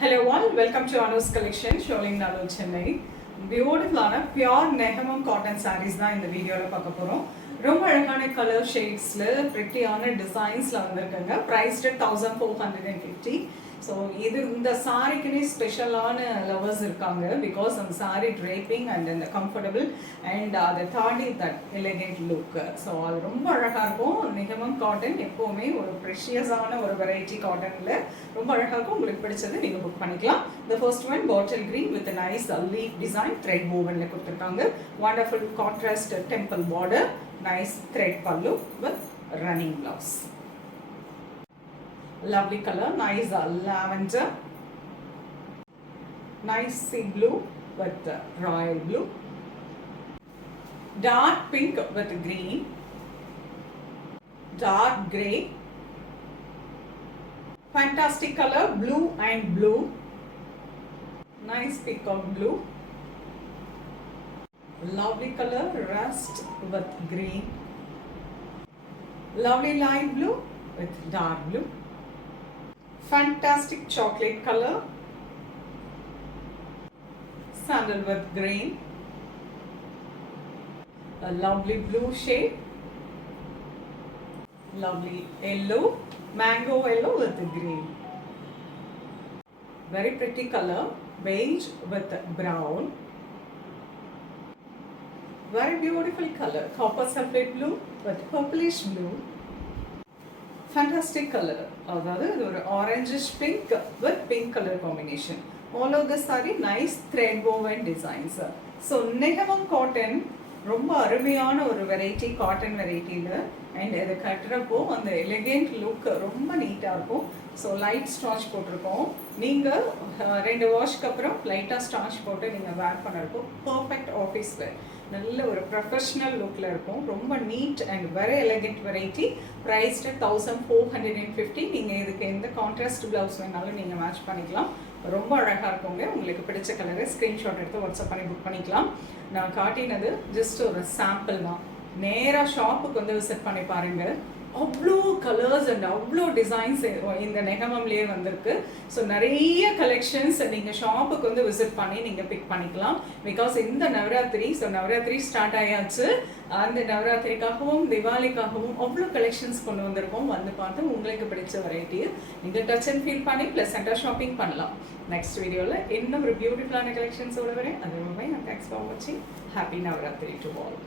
Hello all, welcome to Anu's collection, showing Nalu Chennai. Beautiful pure Nehamam cotton sarees தான் இந்த வீடியோல பார்க்க போறோம். ரொம்ப அழகான கலர் ஷேட்ஸ்ல பிரிட்டியான டிசைன்ஸ்ல வந்திருக்குங்க. priced at 1450. ஸோ இது இந்த சாரிக்குனே ஸ்பெஷலான லவர்ஸ் இருக்காங்க பிகாஸ் அந்த சாரி ட்ரேப்பிங் அண்ட் அந்த கம்ஃபர்டபுள் அண்ட் அதை தாண்டி தட் எலிகென்ட் லுக். ஸோ அது ரொம்ப அழகாக இருக்கும். நிகமம் காட்டன் எப்போவுமே ஒரு ப்ரெஷியஸான ஒரு வெரைட்டி காட்டனில் ரொம்ப அழகாக இருக்கும். உங்களுக்கு பிடிச்சது நீங்கள் புக் பண்ணிக்கலாம். The first one bottle green with nice leaf design thread wovenல கொடுத்துருக்காங்க. Wonderful contrast temple border, nice thread pallu with running blouse. Lovely color, nice lavender, nice sea blue with royal blue, dark pink with green, dark grey, fantastic color blue and blue, nice peacock blue, lovely color rust with green, lovely light blue with dark blue, fantastic chocolate color, sandalwood green, a lovely blue shade, lovely yellow, mango yellow with green, very pretty color, beige with brown, very beautiful color, copper sulphate blue with purplish blue, fantastic color, அதாவது இது ஒரு orangish pink with pink colour combination. All of the sari nice thread woven designs. So Negamam cotton ரொம்ப அருமையான ஒரு variety, cotton வெரைட்டியில். And இதை கட்டுறப்போ அந்த elegant look ரொம்ப நீட்டாக இருக்கும். ஸோ லைட் ஸ்டார்ச் போட்டிருக்கோம். நீங்கள் 2 வாஷ்க்கு அப்புறம் லைட்டாக ஸ்டார்ச் போட்டு நீங்கள் வேர் பண்ணுறப்போ பர்ஃபெக்ட் ஆஃபீஸ் வேர், நல்ல ஒரு ப்ரொஃபஷ்னல் லுக்கில் இருக்கும். ரொம்ப neat and very elegant variety. Priced 1450. நீங்கள் இதுக்கு எந்த கான்ட்ராஸ்ட் ப்ளவுஸ் வேணாலும் நீங்கள் மேட்ச் பண்ணிக்கலாம். ரொம்ப அழகாக இருக்குங்க. உங்களுக்கு பிடிச்ச கலரை ஸ்க்ரீன்ஷாட் எடுத்து வாட்ஸ்அப் பண்ணி புக் பண்ணிக்கலாம். நான் காட்டினது ஜஸ்ட் ஒரு சாம்பிள் தான். நேராக ஷாப்புக்கு வந்து விசிட் பண்ணி பாருங்கள். அவ்வளோ கலர்ஸ் அண்ட் அவ்வளோ டிசைன்ஸ் இந்த நெகமம்லேயே வந்திருக்கு. ஸோ நிறைய கலெக்ஷன்ஸ் நீங்கள் ஷாப்புக்கு வந்து விசிட் பண்ணி நீங்கள் பிக் பண்ணிக்கலாம். பிகாஸ் இந்த நவராத்திரி, ஸோ நவராத்திரி ஸ்டார்ட் ஆயாச்சு. அந்த நவராத்திரிக்காகவும் திவாலிக்காகவும் அவ்வளோ கலெக்ஷன்ஸ் கொண்டு வந்திருக்கோம். வந்து பார்த்து உங்களுக்கு பிடிச்ச வெரைட்டியை நீங்கள் டச் அண்ட் ஃபீல் பண்ணி ப்ளசண்ட்டாக ஷாப்பிங் பண்ணலாம். நெக்ஸ்ட் வீடியோவில் இன்னும் ஒரு பியூட்டிஃபுல்லான கலெக்ஷன்ஸோட வரேன். அது ரொம்ப தேங்க்ஸ் ஃபார் வாட்சிங். Happy Navratri to all.